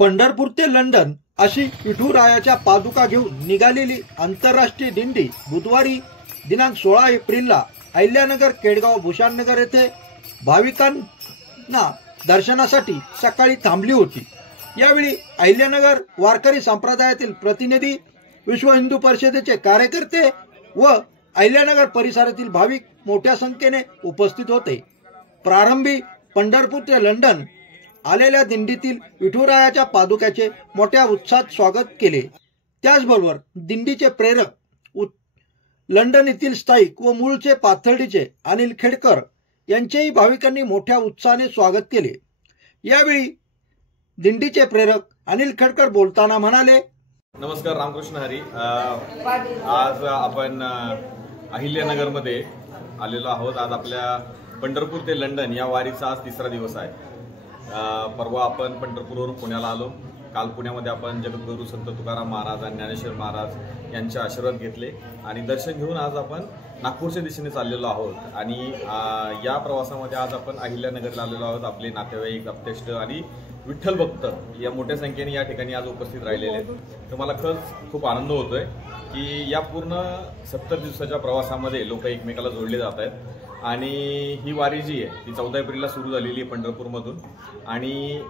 पंढरपूर ते लंडन अशी विठुरायाच्या पादुका घेऊन निघालेली आंतरराष्ट्रीय दिंडी बुधवारी दिनांक 16 एप्रिलला अहिल्यानगर केडगाव भूषणनगर येथे भाविकांना दर्शनासाठी सकाळी थांबली होती। यावेळी अहिल्यानगर वारकरी संप्रदायातील प्रतिनिधी, विश्व हिंदू परिषदेचे कार्यकर्ते व अहिल्यानगर परिसरातील भाविक मोठ्या संख्येने उपस्थित होते। प्रारंभी पंढरपूर ते लंडन आलेल्या दिंडीतील विठुरायाच्या पादुक्याचे मोठ्या उत्साहात स्वागत केले। त्याचबरोबर दिंडीचे प्रेरक लंडन येथील स्थायिक व मूळचे पाथर्डीचे अनिल खेडकर यांचेही भाविकांनी मोठ्या उत्साहाने स्वागत केले। यावेळी दिंडीचे प्रेरक अनिल खेडकर बोलताना म्हणाले, नमस्कार, रामकृष्ण हरी। आज आपण अहिल्यानगर मध्ये आलेलो आहोत। आज आपल्या पंढरपूर ते लंडन या वारीचा आज तिसरा दिवस आहे। परवा आपण पंढरपूरवरून पुण्याला आलो। काल पुण्यामध्ये आपण जगद्गुरू संत तुकाराम महाराज आणि ज्ञानेश्वर महाराज यांचे आशीर्वाद घेतले आणि दर्शन घेऊन आज आपण नागपूरच्या दिशेने चाललेलो आहोत। आणि या प्रवासामध्ये आज आपण अहिल्यानगरला आलेलो आहोत। आपले नातेवाईक, आप्तेष्ट आणि विठ्ठल भक्त या मोठ्या संख्येने या ठिकाणी आज उपस्थित राहिलेले आहेत। तर मला खरंच खूप आनंद होतोय की या पूर्ण 70 दिवसाच्या प्रवासामध्ये लोक एकमेकाला जोडले जात आहेत। आणि ही वारी जी आहे ती 14 एप्रिलला सुरू झालेली आहे पंढरपूरमधून आणि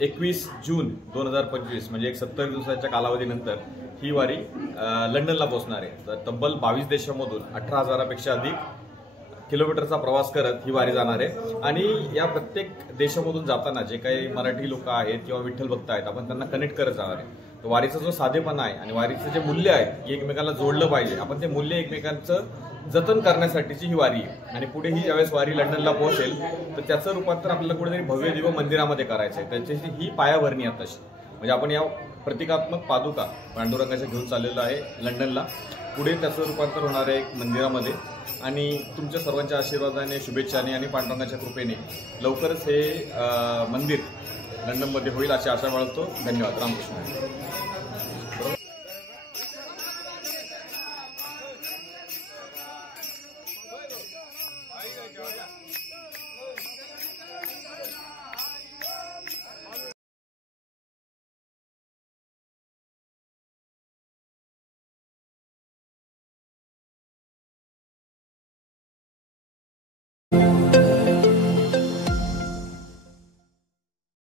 21 जून 2025 म्हणजे एक 70 दिवसाच्या कालावधीनंतर ही वारी लंडनला पोहोचणार आहे। तर तब्बल 22 देशांमधून 18,000पेक्षा अधिक किलोमीटरचा प्रवास करत ही वारी जाणार आहे। आणि या प्रत्येक देशामधून जाताना जे काही मराठी लोक आहेत किंवा विठ्ठल भक्त आहेत आपण त्यांना कनेक्ट करत जाणार आहे। तर वारीचा जो साधेपणा आहे आणि वारीचे जे मूल्य आहेत एकमेकाला जोडलं पाहिजे, आपण ते मूल्य एकमेकांचं जतन करण्यासाठीची ही वारी आहे। आणि पुढे ही ज्यावेळेस वारी लंडनला पोहोचेल तर त्याचं रूपांतर आपल्याला कुठेतरी भव्य दिव्य मंदिरामध्ये करायचं आहे। त्याच्याशी ही पायाभरणी आहे तशी, म्हणजे आपण या प्रतिकात्मक पादुका पांडुरंगाच्या घेऊन चाललेलो आहे लंडनला। पुढे त्याचं रूपांतर होणार आहे एक मंदिरामध्ये आणि तुमच्या सर्वांच्या आशीर्वादाने, शुभेच्छाने आणि पांडुरंगाच्या कृपेने लवकरच हे मंदिर लंडनमध्ये होईल अशी आशा बाळगतो। धन्यवाद। रामकृष्ण।